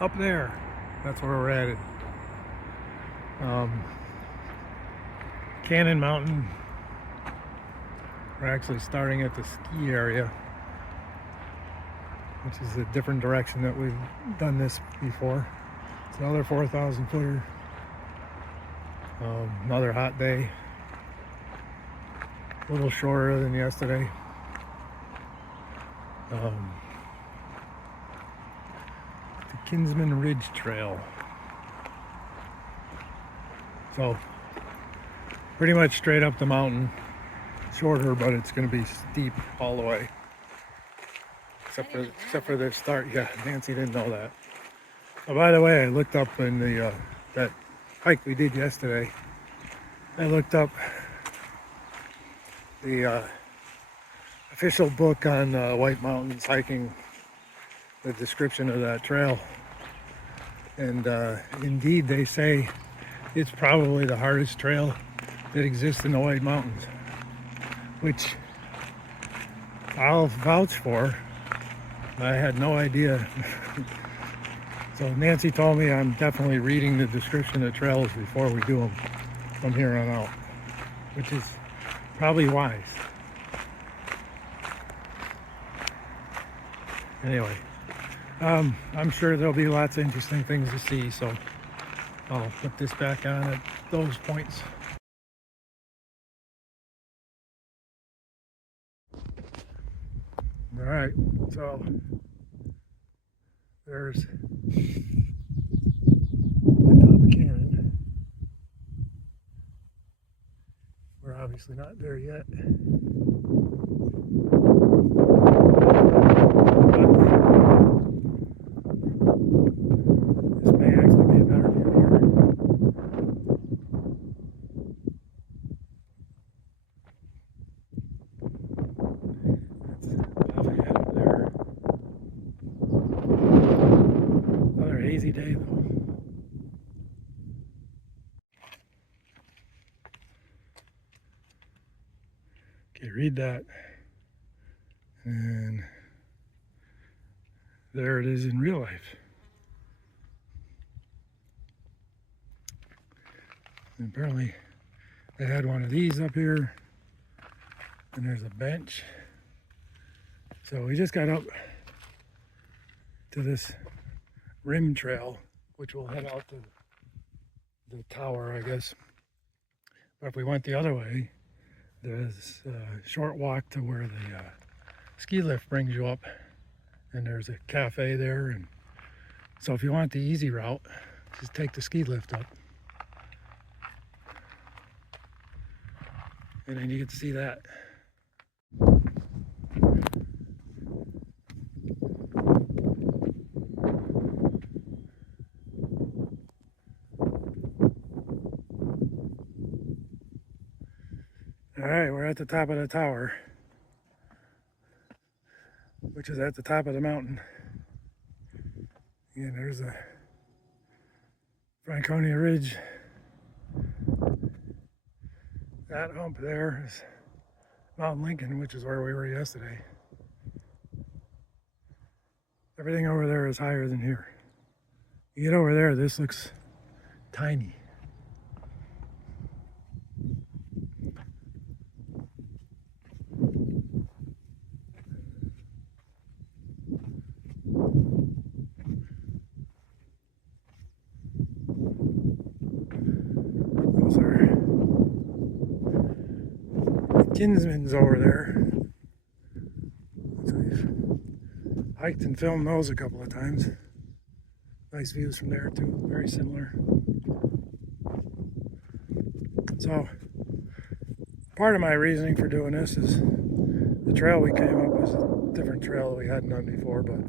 up there. That's where we're at. Cannon Mountain. We're actually starting at the ski area, which is a different direction that we've done this before. It's another 4,000 footer. Another hot day. A little shorter than yesterday. The Kinsman Ridge Trail. So pretty much straight up the mountain. Shorter, but it's going to be steep all the way. Except for the start. Yeah, Nancy didn't know that. Oh, by the way, I looked up in the that hike we did yesterday. I looked up the official book on White Mountains hiking, the description of that trail, and indeed they say it's probably the hardest trail that exists in the White Mountains, which I'll vouch for. I had no idea. So Nancy told me I'm definitely reading the description of trails before we do them from here on out, which is probably wise. Anyway, I'm sure there'll be lots of interesting things to see, so I'll put this back on at those points. All right, so there's the top of Cannon. We're obviously not there yet. This may actually be a better view here. Hazy day though. Okay, read that. And there it is in real life. And apparently they had one of these up here, and there's a bench. So we just got up to this rim trail, which will head out to the tower, I guess. But if we went the other way, there's a short walk to where the ski lift brings you up, and there's a cafe there. And so if you want the easy route, just take the ski lift up, and then you get to see that. All right, we're at the top of the tower, which is at the top of the mountain. And there's a Franconia Ridge. That hump there is Mount Lincoln, which is where we were yesterday. Everything over there is higher than here. You get over there, this looks tiny. Those are Kinsman's over there. So we've hiked and filmed those a couple of times. Nice views from there too, very similar. So part of my reasoning for doing this is the trail we came up was a different trail that we hadn't done before, but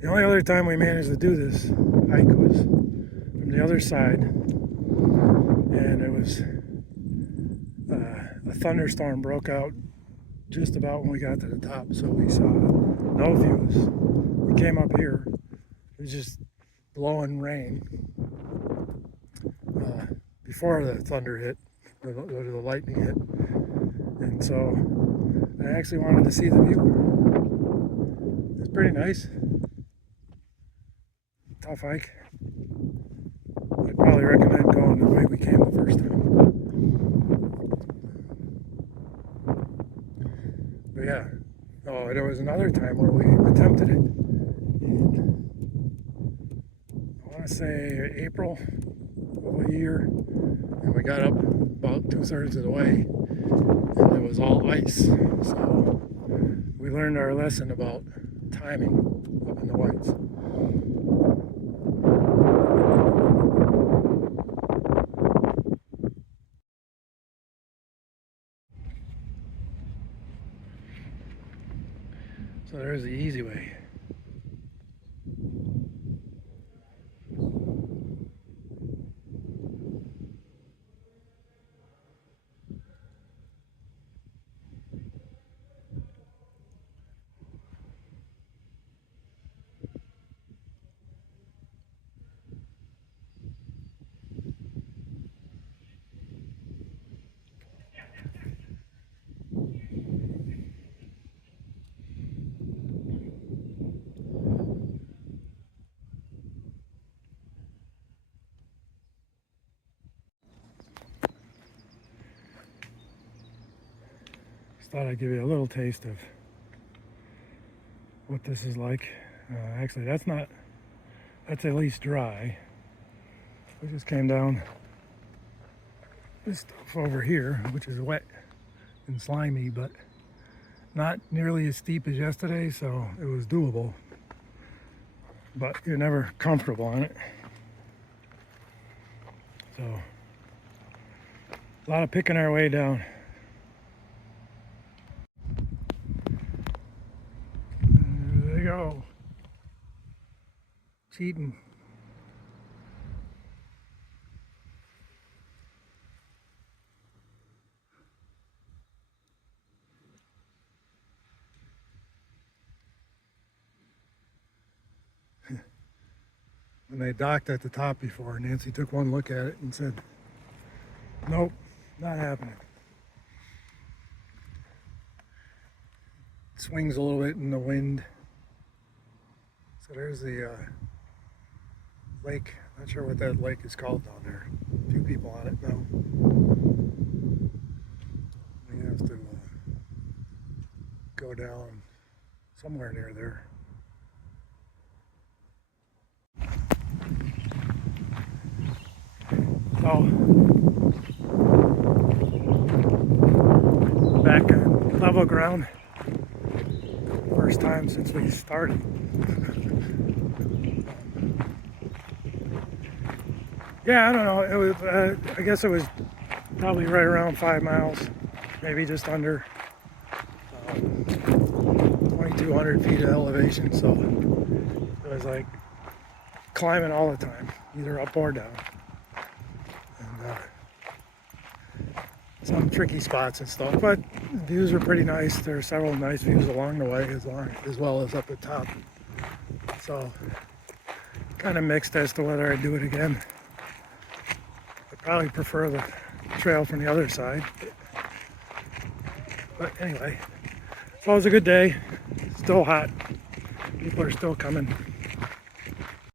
the only other time we managed to do this hike was from the other side, and it was a thunderstorm broke out just about when we got to the top, so we saw no views. We came up here, it was just blowing rain before the thunder hit, or the lightning hit, and so I actually wanted to see the view. It's pretty nice. tough hike. I'd probably recommend going the way we came the first time. But yeah, oh, there was another time where we attempted it in, I want to say April of a year, and we got up about 2/3 of the way, and it was all ice. So we learned our lesson about timing up in the Whites. So there's the easy way. Just thought I'd give you a little taste of what this is like. Actually, that's at least dry. We just came down this stuff over here, which is wet and slimy, but not nearly as steep as yesterday, so it was doable. But you're never comfortable on it. So, a lot of picking our way down. There you go. Cheating. When they docked at the top before, Nancy took one look at it and said, nope, not happening. It swings a little bit in the wind. So there's the lake. Not sure what that lake is called down there. A few people on it now. We have to go down somewhere near there. So, back on level ground. First time since we started. Yeah, I don't know. It was. I guess it was probably right around 5 miles, maybe just under 2,200 feet of elevation. So it was like climbing all the time, either up or down. And some tricky spots and stuff, but the views are pretty nice. There are several nice views along the way, as well as up at top. So kind of mixed as to whether I'd do it again. I'd probably prefer the trail from the other side. But anyway, so it was a good day. Still hot. People are still coming.